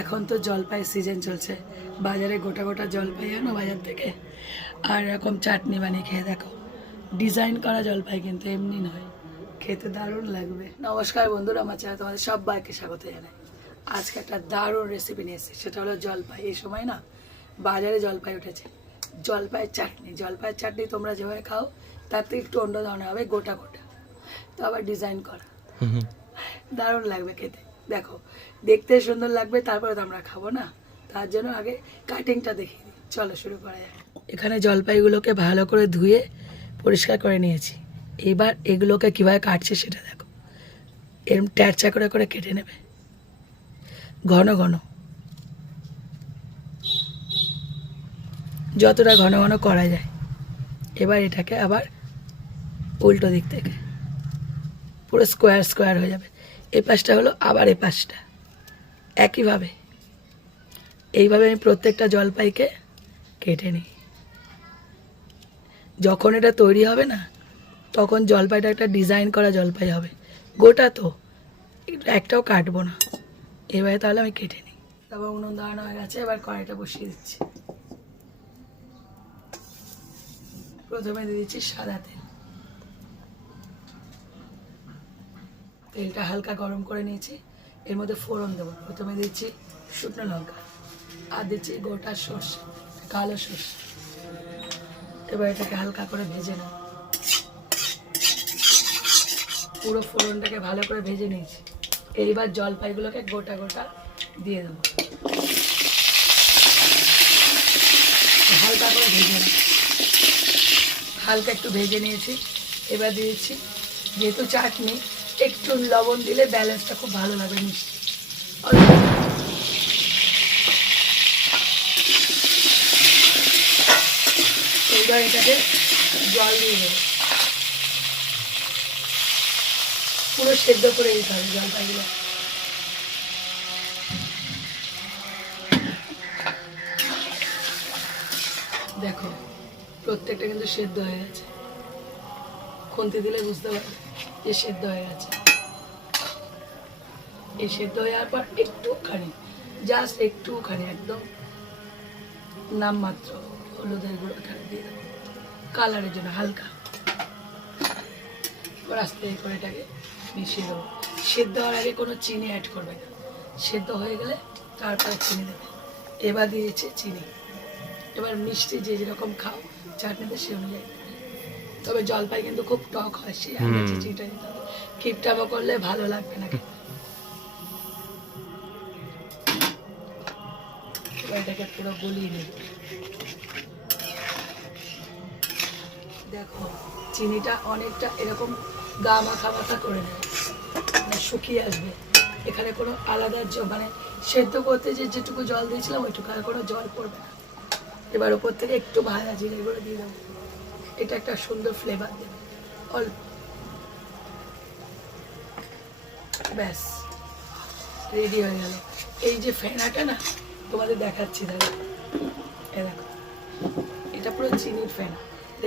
এখন তো জলপাই সিজন চলছে। বাজারে গোটা গোটা জলপাই আনো বাজার থেকে। আর এরকম চাটনি বানিয়ে খেয়ে দেখো। ডিজাইন করা জলপাই কিন্তু এমনি নয়। খেতে দারুণ লাগবে। নমস্কার বন্ধুরা আমার চ্যানেল তোমাদের সব সবাইকে স্বাগত জানাই। আজকে একটা দারুণ রেসিপি নিয়ে এসেছি। সেটা হলো জলপাই। এই সময় না বাজারে জলপাই উঠেছে। জলপাইয়ের চাটনি। জলপাইয়ের চাটনি তোমরা যেভাবে খাও তার থেকে একটু অন্য ধরনের হবে গোটা গোটা। তো আবার ডিজাইন করা। দারুণ লাগবে খেতে। দেখো, দেখতে সুন্দর লাগবে, তারপরে তো আমরা খাব না। তার জন্য আগে কাটিংটা দেখি চলো শুরু করা যাক। এখানে জলপাইগুলোকে ভালো করে ধুয়ে পরিষ্কার করে নিয়েছি। এবার এগুলোকে কীভাবে কাটছে সেটা দেখো। এরম ট্যারচা করে করে কেটে নেবে। ঘন ঘন। যতটা ঘন ঘন করা যায়। এবার এটাকে আবার উল্টো দিক থেকে। পুরো স্কোয়ার স্কোয়ার হয়ে যাবে। এই পাশটা হলো আবার এই পাশটা। একইভাবে। এইভাবে আমি প্রত্যেকটা জলপাইকে কেটে নিই। যখন এটা তৈরি হবে না, তখন জলপাইটা একটা ডিজাইন করা জলপাই হবে। গোটা তো, একটাও কাটবো না। এবারে তাহলে আমি কেটে নিই। তারপর উনুন দাঁড়ানো হয়ে গেছে, এবার কড়াইটা বসিয়ে দিচ্ছি। প্রথমে দিয়ে দিচ্ছি সাদা তেল। তেলটা হালকা গরম করে নিয়েছি। এর মধ্যে ফোড়ন দেবো। প্রথমে দিচ্ছি শুকনো লঙ্কা। আর দিচ্ছি গোটা সর্ষে, কালো সর্ষে। এবার এটাকে হালকা করে ভেজে নেব। পুরো ফোড়নটাকে ভালো করে ভেজে নিয়েছি। এইবার জলপাইগুলোকে গোটা গোটা দিয়ে দেবো। হালকা করে ভেজে হালকা একটু ভেজে নিয়েছি। এবার দিয়েছি যেহেতু চাটনি একটু লবণ দিলে ব্যালেন্সটা খুব ভালো লাগে মিষ্টি। এটাকে জল দিয়ে দেবো। পুরো সেদ্ধ করে দিতে হবে জলপাইগুলো দেখো, প্রত্যেকটা কিন্তু সেদ্ধ হয়ে গেছে। খুন্তি দিলে বুঝতে পারবে যে সেদ্ধ হয়ে গেছে। এই সেদ্ধ হয়ে যাওয়ার পর একটুখানি জাস্ট একটুখানি একদম নামমাত্র হলুদের গুঁড়ো এখানে দিয়ে দেবো। কালারের জন্য হালকা। এবার আস্তে করে এটাকে মিশিয়ে দেবো। সেদ্ধ হওয়ার আগে কোনো চিনি অ্যাড করবে না। সেদ্ধ হয়ে গেলে তারপরে চিনি দেবে। এবার দিয়েছে চিনি। এবার মিষ্টি যে যেরকম খাও, চাটনিতে সে অনুযায়ী। তবে জলপাই কিন্তু খুব টক হয় সে আগে দিতে হবে করলে ভালো লাগবে না এটাকে পুরো গলিয়ে নেব দেখো চিনিটা অনেকটা এরকম গা মাখা মাখা করে নেবে মানে শুকিয়ে আসবে। এখানে কোনো আলাদা মানে সেদ্ধ করতে যে যেটুকু জল দিয়েছিলাম ওইটুকু আর কোনো জল পড়বে না। এবার ওপর থেকে একটু ভাজা জিরে করে দিয়ে দেবো। এটা একটা সুন্দর ফ্লেভার দেবে। অল্প ব্যাস রেডি হয়ে গেল। এই যে ফেনাটা না তোমাদের দেখাচ্ছি দেখো এ দেখো এটা পুরো চিনির ফেনা।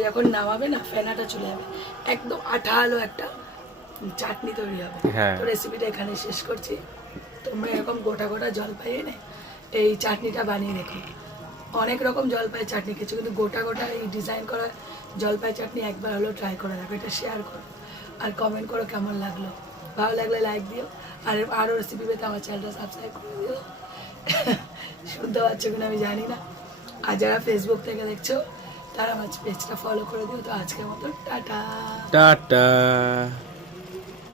যখন নামাবে না ফেনাটা চলে যাবে। একদম আঠালো একটা চাটনি তৈরি হবে। হ্যাঁ। তো রেসিপিটা এখানে শেষ করছি। তোমরা এরকম গোটা গোটা জলপাই নে এই চাটনিটা বানিয়ে দেখো। অনেক রকম জলপাই চাটনি খেয়েছো, কিন্তু গোটা গোটা এই ডিজাইন করা জলপাই চাটনি একবার হলেও ট্রাই করে দেখো, এটা শেয়ার করো। আর কমেন্ট করো কেমন লাগল। ভালো লাগলে লাইক দিও, আর আরও রেসিপি পেতে আমার চ্যানেলটা সাবস্ক্রাইব করে দিও। শুনতে পাচ্ছ কিনা আমি জানি না। আর যারা ফেসবুক থেকে দেখছ, তারা আমার পেজটা ফলো করে দিও। তো আজকের মতো, টাটা। টাটা।